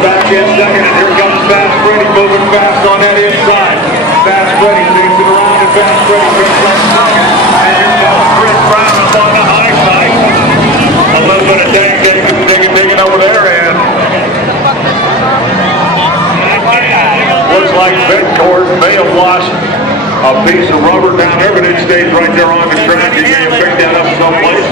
back in second, and here comes Fast Freddy moving fast on that inside. Fast Freddy takes it around, and Fast Freddy takes that second. And here comes Chris Brown up on the high side. A little bit of digging over there, and looks like Bedcourt may have lost a piece of rubber down there, but it stays right there on the track. You can pick that up someplace.